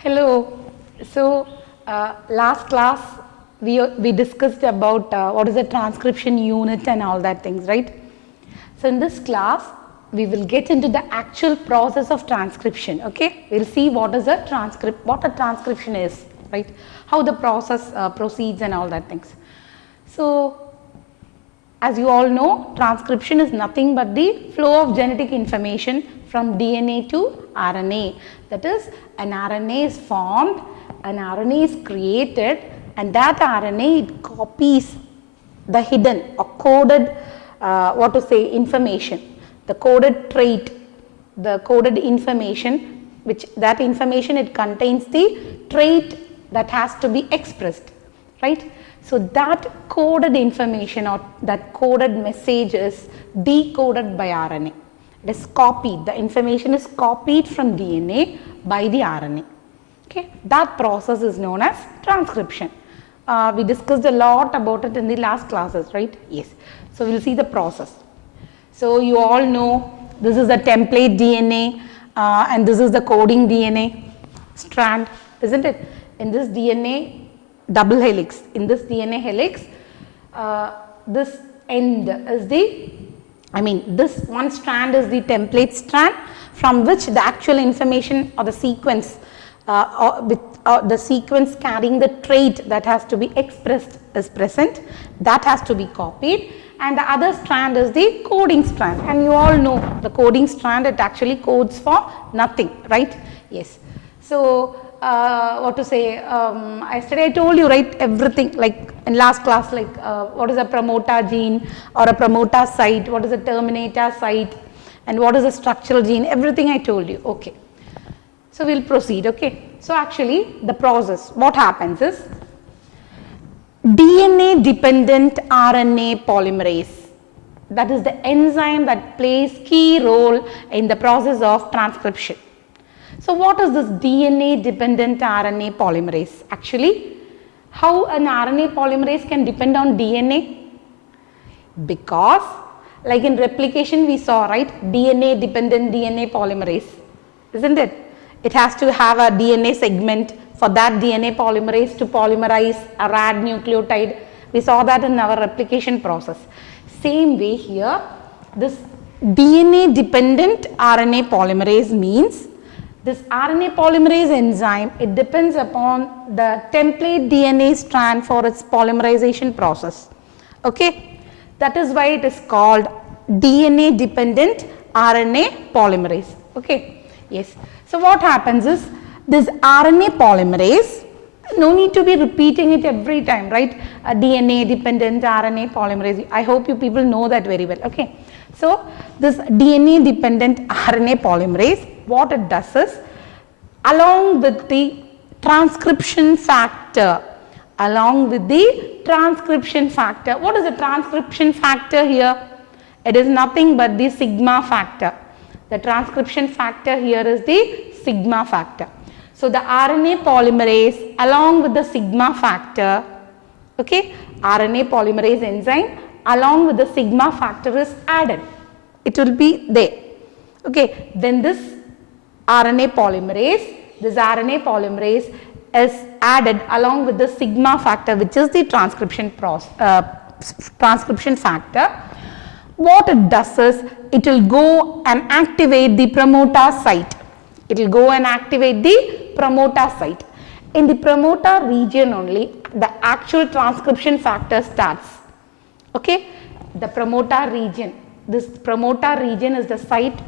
Hello. So, last class we discussed about what is a transcription unit and all that things, right? So, in this class we will get into the actual process of transcription. Okay, we will see what is a transcription is, right? How the process proceeds and all that things. So, as you all know, transcription is nothing but the flow of genetic information from DNA to RNA. That is, an RNA is formed, an RNA is created, and that RNA it copies the hidden or coded information, the coded trait, the coded information, which that information it contains the trait that has to be expressed, right? So, that coded information or that coded message is decoded by RNA. It is copied, the information is copied from DNA by the RNA. Okay. That process is known as transcription. We discussed a lot about it in the last classes, right? Yes. So, we will see the process. So, you all know this is the template DNA and this is the coding DNA strand, isn't it? In this DNA double helix, in this DNA helix, this end is this one strand is the template strand from which the actual information or the sequence the sequence carrying the trait that has to be expressed is present, that has to be copied, and the other strand is the coding strand, and you all know the coding strand it actually codes for nothing, right? Yes. So, yesterday I told you, right, everything like in last class, like what is a promoter gene or a promoter site, what is a terminator site, and what is a structural gene, everything I told you, okay. So, we will proceed, okay. So, actually the process, what happens is DNA dependent RNA polymerase, that is the enzyme that plays key role in the process of transcription. So, what is this DNA dependent RNA polymerase? Actually, how an RNA polymerase can depend on DNA? Because like in replication we saw, right, DNA dependent DNA polymerase, isn't it? It has to have a DNA segment for that DNA polymerase to polymerize a rad nucleotide. We saw that in our replication process. Same way here, this DNA dependent RNA polymerase means this RNA polymerase enzyme, it depends upon the template DNA strand for its polymerization process, okay. That is why it is called DNA dependent RNA polymerase, okay. Yes. So, what happens is this RNA polymerase, no need to be repeating it every time, right, a DNA dependent RNA polymerase, I hope you people know that very well, okay. So, this DNA dependent RNA polymerase, what it does is, along with the transcription factor, what is the transcription factor here? It is nothing but the sigma factor. The transcription factor here is the sigma factor. So, the RNA polymerase along with the sigma factor, okay, RNA polymerase enzyme along with the sigma factor is added. It will be there, okay. Then this RNA polymerase is added along with the sigma factor, which is the transcription factor. What it does is, it will go and activate the promoter site. It will go and activate the promoter site. In the promoter region only, the actual transcription factor starts, okay. The promoter region. This promoter region is the site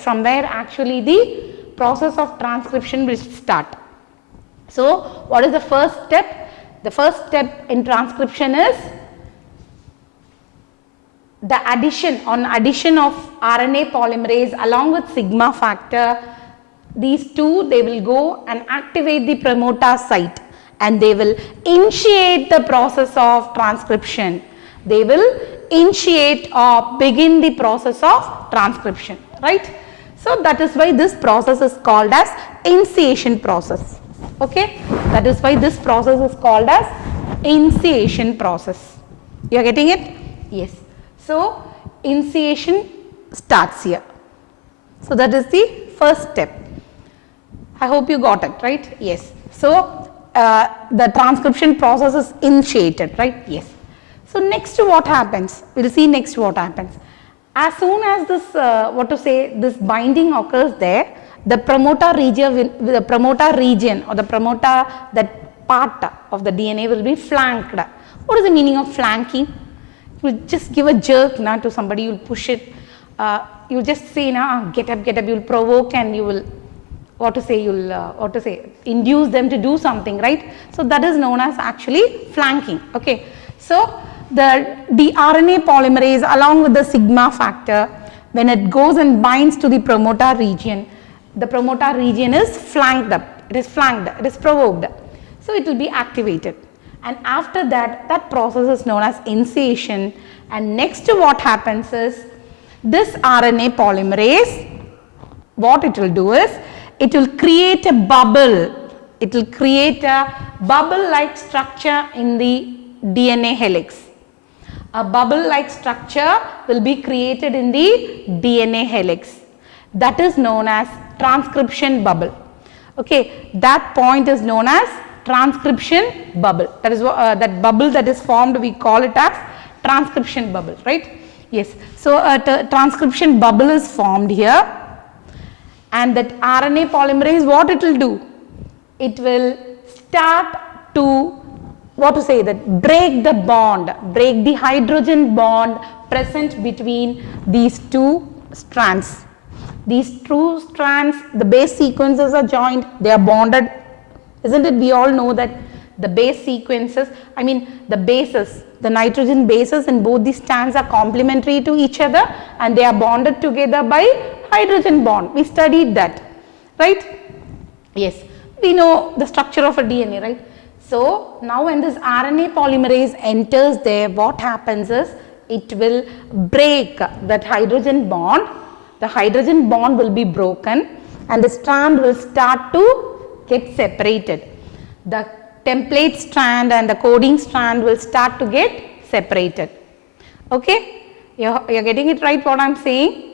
from where actually the process of transcription will start. So, what is the first step? The first step in transcription is the addition of RNA polymerase along with sigma factor. These two, they will go and activate the promoter site and they will initiate the process of transcription. They will initiate or begin the process of transcription, right. So, that is why this process is called as initiation process, okay. That is why this process is called as initiation process. You are getting it? Yes. So, initiation starts here. So, that is the first step. I hope you got it, right? Yes. So, the transcription process is initiated, right? Yes. So, next what happens? We will see next what happens. As soon as this, this binding occurs there, the promoter region or the promoter, that part of the DNA will be flanked. What is the meaning of flanking? You will just give a jerk to somebody, you will push it, you will just say, get up, you will provoke and you will, induce them to do something, right? So, that is known as actually flanking, okay. So, the RNA polymerase along with the sigma factor, when it goes and binds to the promoter region, the promoter region is flanked up, it is provoked. So, it will be activated, and after that, that process is known as initiation, and next what happens is, this RNA polymerase, what it will do is, it will create a bubble, like structure in the DNA helix. A bubble like structure will be created in the DNA helix, that is known as transcription bubble, okay. That point is known as transcription bubble, that is that bubble that is formed, we call it as transcription bubble, right? Yes. So, a transcription bubble is formed here, and that RNA polymerase, what it will do? It will start to break the bond, break the hydrogen bond present between these two strands. These two strands, the base sequences are joined, they are bonded, isn't it? We all know that the base sequences, the bases, the nitrogen bases in both these strands are complementary to each other and they are bonded together by hydrogen bond. We studied that, right? Yes, we know the structure of a DNA, right? So, now when this RNA polymerase enters there, what happens is, it will break that hydrogen bond, the hydrogen bond will be broken and the strand will start to get separated. The template strand and the coding strand will start to get separated, okay. You're getting it right what I am saying?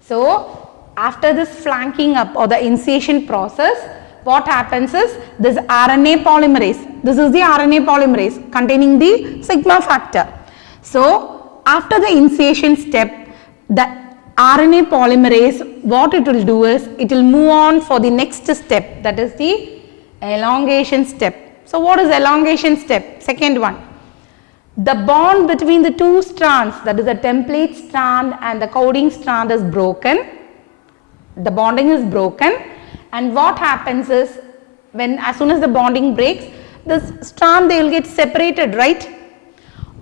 So, after this flanking up or the initiation process, what happens is, this RNA polymerase, this is the RNA polymerase containing the sigma factor. So, after the initiation step, the RNA polymerase, what it will do is, it will move on for the next step, that is the elongation step. So, what is elongation step? Second one. The bond between the two strands, that is the template strand and the coding strand, is broken. The bonding is broken, and what happens is, as soon as the bonding breaks, this strand, they will get separated, right?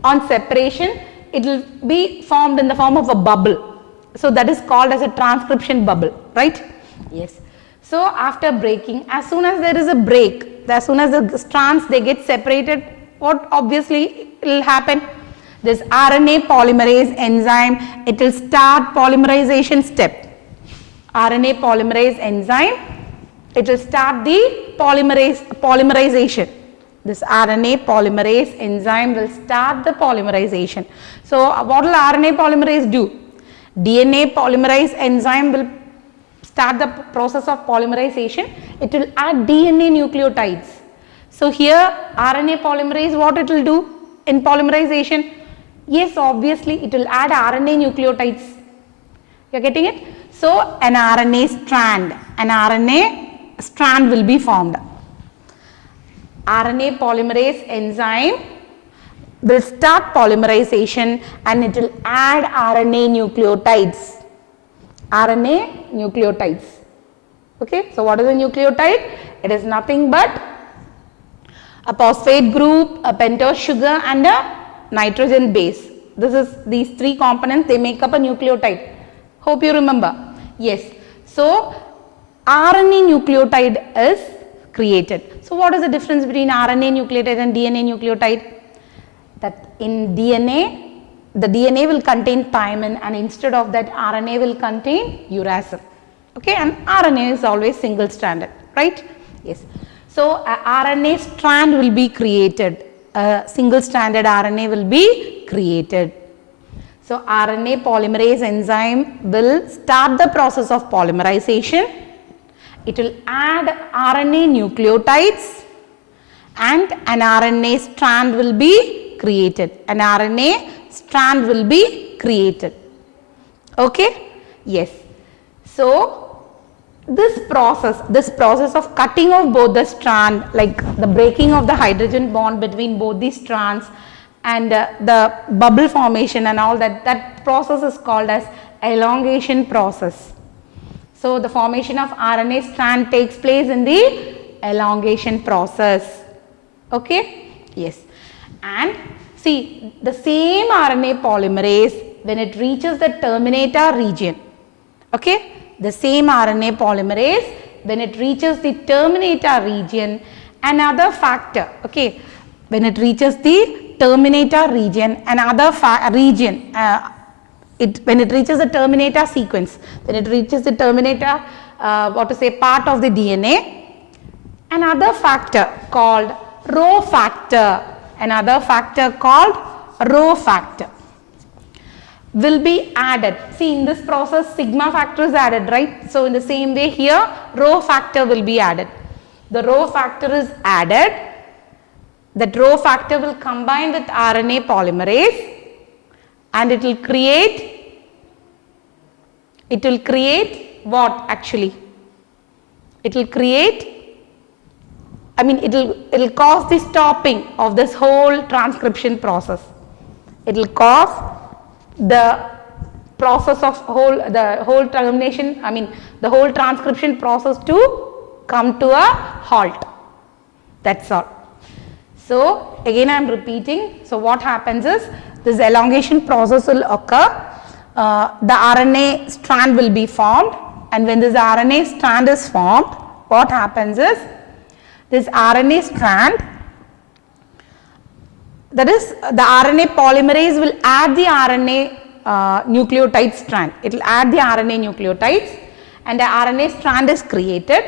On separation, it will be formed in the form of a bubble. So, that is called as a transcription bubble, right? Yes. So, after breaking, as soon as there is a break, as soon as the strands, they get separated, what obviously will happen? This RNA polymerase enzyme, it will start polymerization step. RNA polymerase enzyme, it will start the polymerization. This RNA polymerase enzyme will start the polymerization. So, what will RNA polymerase do? DNA polymerase enzyme will start the process of polymerization. It will add DNA nucleotides. So, here RNA polymerase, what it will do in polymerization? Yes, obviously it will add RNA nucleotides. You are getting it? So, an RNA strand will be formed. RNA polymerase enzyme will start polymerization and it will add RNA nucleotides. Okay, so what is a nucleotide? It is nothing but a phosphate group, a pentose sugar and a nitrogen base. These three components, they make up a nucleotide. Hope you remember. Yes. So, RNA nucleotide is created. So, what is the difference between RNA nucleotide and DNA nucleotide? That in DNA, the DNA will contain thymine and instead of that RNA will contain uracil. Okay, and RNA is always single stranded, right? Yes. So, a RNA strand will be created, a single stranded RNA will be created. So, RNA polymerase enzyme will start the process of polymerization. it will add RNA nucleotides and an RNA strand will be created. An RNA strand will be created. Okay? Yes. So, this process of cutting of both the strand, like the breaking of the hydrogen bond between both these strands and the bubble formation and all that process is called as elongation process. So, the formation of RNA strand takes place in the elongation process. Okay? Yes. And see, the same RNA polymerase, when it reaches the terminator region, okay? The same RNA polymerase, when it reaches the terminator region, another factor, okay? When it reaches the terminator region, another region, when it reaches the terminator sequence, when it reaches the terminator, part of the DNA, another factor called Rho factor, will be added. See, in this process sigma factor is added, right? So, in the same way here Rho factor will be added. The Rho factor is added. That Rho factor will combine with RNA polymerase and it will create what actually? It will cause the stopping of this whole transcription process. It will cause the process of the whole transcription process to come to a halt. That's all. So, again I am repeating. So, what happens is this elongation process will occur. The RNA strand will be formed, and when this RNA strand is formed, what happens is this RNA strand, that is the RNA polymerase will add the RNA nucleotide strand. It will add the RNA nucleotides and the RNA strand is created,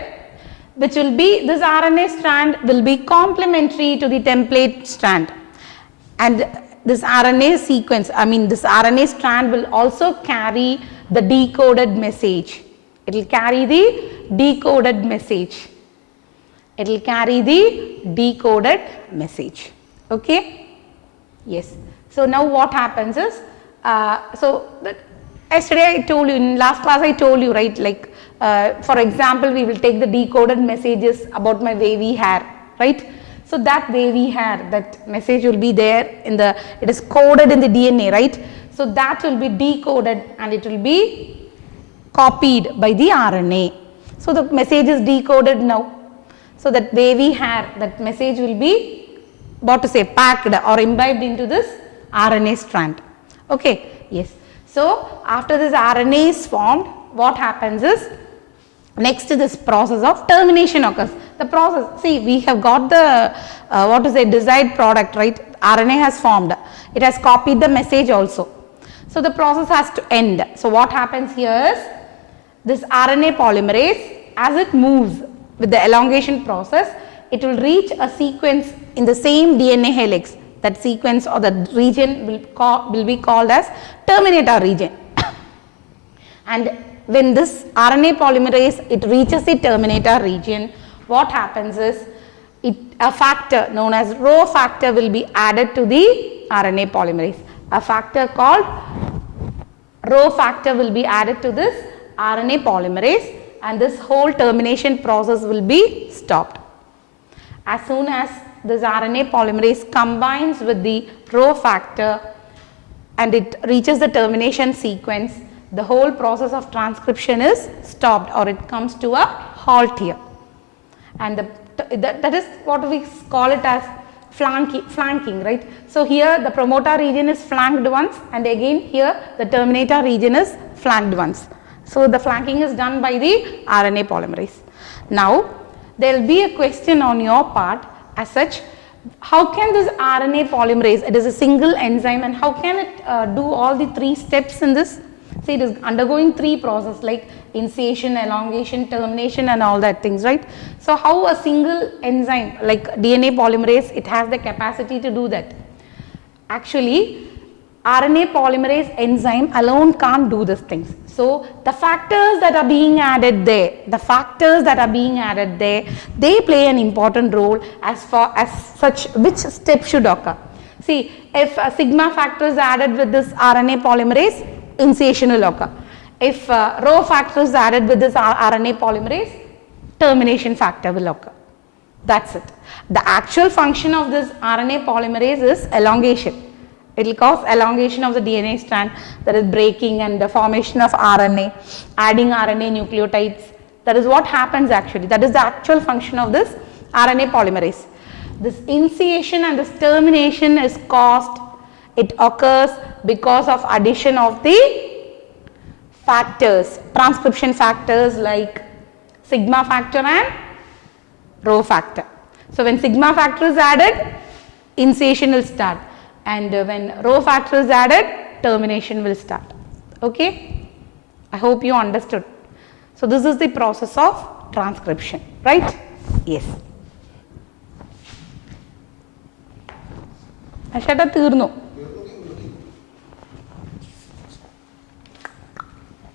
which will be, this RNA strand will be complementary to the template strand, and this RNA sequence, this RNA strand will also carry the decoded message. It will carry the decoded message. Okay? Yes. So, now what happens is, yesterday I told you, in last class I told you, right, like for example, we will take the decoded messages about my wavy hair, right. So, that wavy hair, that message will be there in the, it is coded in the DNA, right. So, that will be decoded and it will be copied by the RNA. So, the message is decoded now. So, that wavy hair, that message will be packed or imbibed into this RNA strand. Okay, yes. So, after this RNA is formed, what happens is, next to this process of termination occurs. The process, see, we have got the desired product, right. RNA has formed, it has copied the message also. So, the process has to end. So, what happens here is, this RNA polymerase, as it moves with the elongation process, it will reach a sequence in the same DNA helix. That sequence or the region will be called as terminator region. And when this RNA polymerase, it reaches the terminator region, what happens is, a factor known as Rho factor will be added to the RNA polymerase. A factor called Rho factor will be added to this RNA polymerase, and this whole termination process will be stopped. As soon as this RNA polymerase combines with the Rho factor and it reaches the termination sequence, the whole process of transcription is stopped, or it comes to a halt here. And that is what we call it as flanking, right. So, here the promoter region is flanked once, and again here the terminator region is flanked once. So, the flanking is done by the RNA polymerase. Now, there will be a question on your part as such, how can this RNA polymerase, it is a single enzyme, and how can it do all the 3 steps in this? See, it is undergoing 3 processes like initiation, elongation, termination and all that things, right. So, how a single enzyme like DNA polymerase, it has the capacity to do that? Actually, RNA polymerase enzyme alone can't do these things. So the factors that are being added there, they play an important role as far as such which step should occur. See, if a sigma factor is added with this RNA polymerase, initiation will occur. If rho factor is added with this RNA polymerase, termination factor will occur. That's it. The actual function of this RNA polymerase is elongation. It will cause elongation of the DNA strand, that is breaking and the formation of RNA, adding RNA nucleotides. That is what happens actually. That is the actual function of this RNA polymerase. This initiation and this termination is caused, it occurs because of addition of the factors, transcription factors like sigma factor and rho factor. So when sigma factor is added, initiation will start, and when rho factor is added, termination will start. Okay, I hope you understood. So this is the process of transcription, right? Yes. Ashata തീർന്നു.